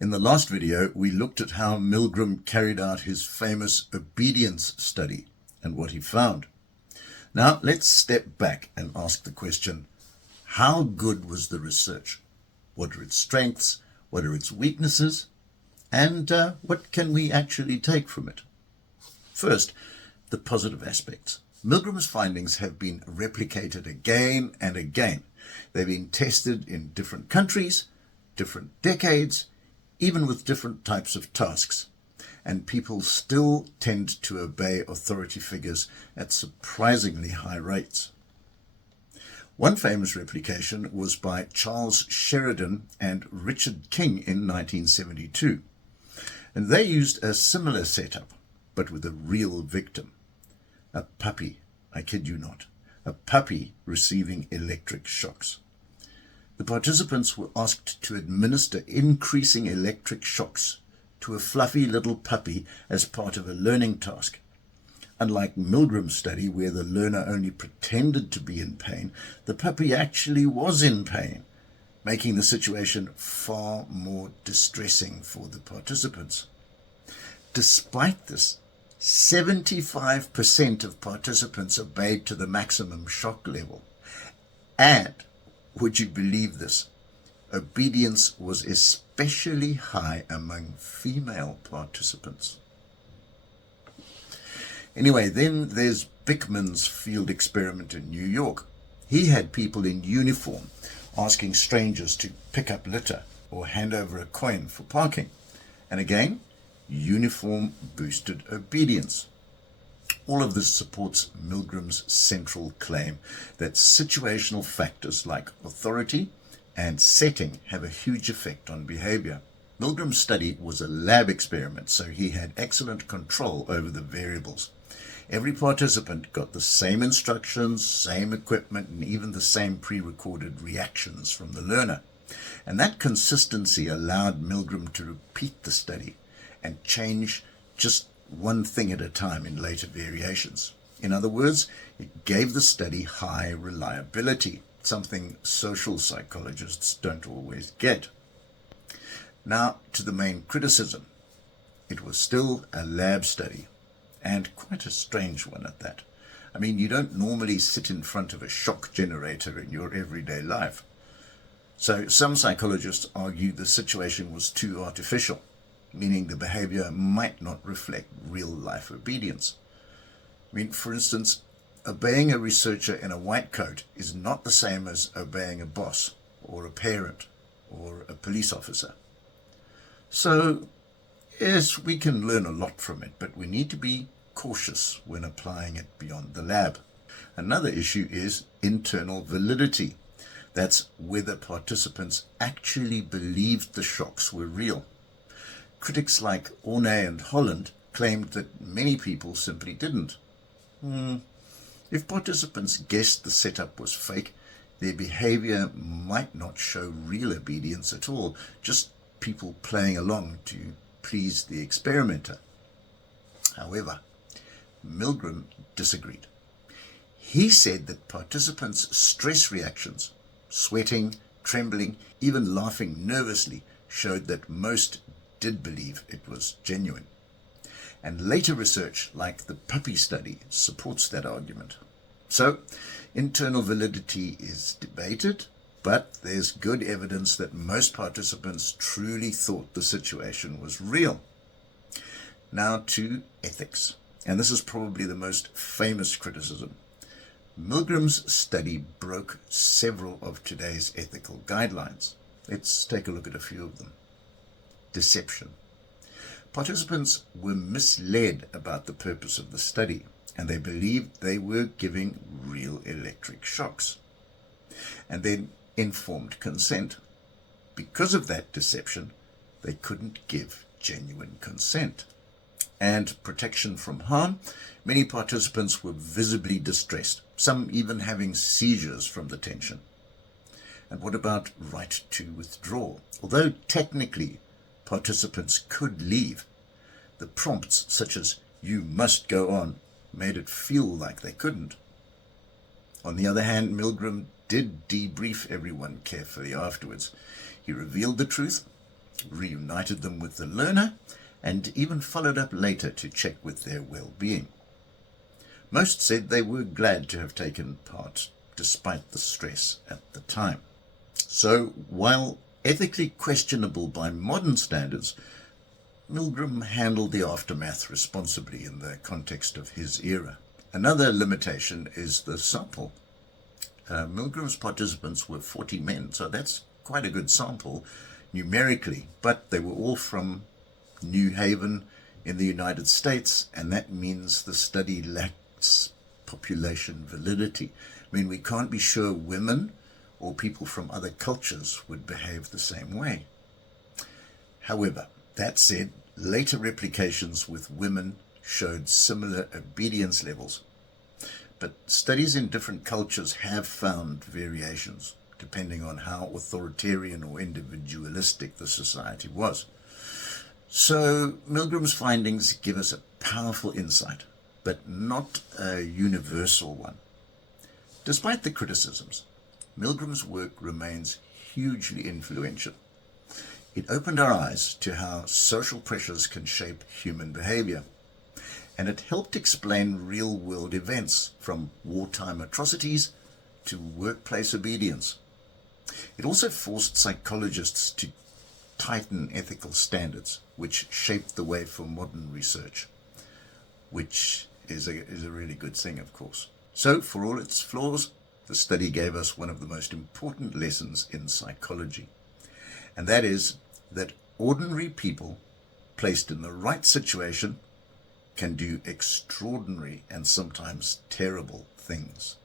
In the last video, we looked at how Milgram carried out his famous obedience study and what he found. Now, let's step back and ask the question, how good was the research? What are its strengths? What are its weaknesses? And what can we actually take from it? First, the positive aspects. Milgram's findings have been replicated again and again. They've been tested in different countries, different decades, even with different types of tasks. And people still tend to obey authority figures at surprisingly high rates. One famous replication was by Charles Sheridan and Richard King in 1972. And they used a similar setup, but with a real victim. A puppy, I kid you not, a puppy receiving electric shocks. The participants were asked to administer increasing electric shocks to a fluffy little puppy as part of a learning task. Unlike Milgram's study, where the learner only pretended to be in pain, the puppy actually was in pain, making the situation far more distressing for the participants. Despite this, 75% of participants obeyed to the maximum shock level. And, would you believe this, obedience was especially high among female participants. Anyway, then there's Bickman's field experiment in New York. He had people in uniform asking strangers to pick up litter or hand over a coin for parking. And again, uniform boosted obedience. All of this supports Milgram's central claim that situational factors like authority and setting have a huge effect on behavior. Milgram's study was a lab experiment, so he had excellent control over the variables. Every participant got the same instructions, same equipment, and even the same pre-recorded reactions from the learner. And that consistency allowed Milgram to repeat the study and change just one thing at a time in later variations. In other words, it gave the study high reliability, something social psychologists don't always get. Now to the main criticism. It was still a lab study, and quite a strange one at that. I mean, you don't normally sit in front of a shock generator in your everyday life. So some psychologists argue the situation was too artificial, meaning the behavior might not reflect real-life obedience. I mean, for instance, obeying a researcher in a white coat is not the same as obeying a boss or a parent or a police officer. So, yes, we can learn a lot from it, but we need to be cautious when applying it beyond the lab. Another issue is internal validity. That's whether participants actually believed the shocks were real. Critics like Ornay and Holland claimed that many people simply didn't. If participants guessed the setup was fake, their behavior might not show real obedience at all, just people playing along to please the experimenter. However, Milgram disagreed. He said that participants' stress reactions, sweating, trembling, even laughing nervously, showed that most did believe it was genuine. And later research, like the puppy study, supports that argument. So, internal validity is debated, but there's good evidence that most participants truly thought the situation was real. Now to ethics, and this is probably the most famous criticism. Milgram's study broke several of today's ethical guidelines. Let's take a look at a few of them. Deception. Participants were misled about the purpose of the study, and they believed they were giving real electric shocks. And then informed consent. Because of that deception, they couldn't give genuine consent. And protection from harm. Many participants were visibly distressed, some even having seizures from the tension. And what about right to withdraw? Although technically participants could leave, the prompts such as "you must go on" made it feel like they couldn't. On the other hand, Milgram did debrief everyone carefully afterwards. He revealed the truth reunited them with the learner, and even followed up later to check with their well-being. Most said they were glad to have taken part, despite the stress at the time. So, while ethically questionable by modern standards, Milgram handled the aftermath responsibly in the context of his era. Another limitation is the sample. Milgram's participants were 40 men, so that's quite a good sample numerically, but they were all from New Haven in the United States, and that means the study lacks population validity. I mean, we can't be sure women or people from other cultures would behave the same way. However, that said, later replications with women showed similar obedience levels. But studies in different cultures have found variations, depending on how authoritarian or individualistic the society was. So Milgram's findings give us a powerful insight, but not a universal one. Despite the criticisms, Milgram's work remains hugely influential. It opened our eyes to how social pressures can shape human behavior, and it helped explain real-world events, from wartime atrocities to workplace obedience. It also forced psychologists to tighten ethical standards, which shaped the way for modern research, which is a really good thing, of course. So, for all its flaws, the study gave us one of the most important lessons in psychology, and that is that ordinary people placed in the right situation can do extraordinary and sometimes terrible things.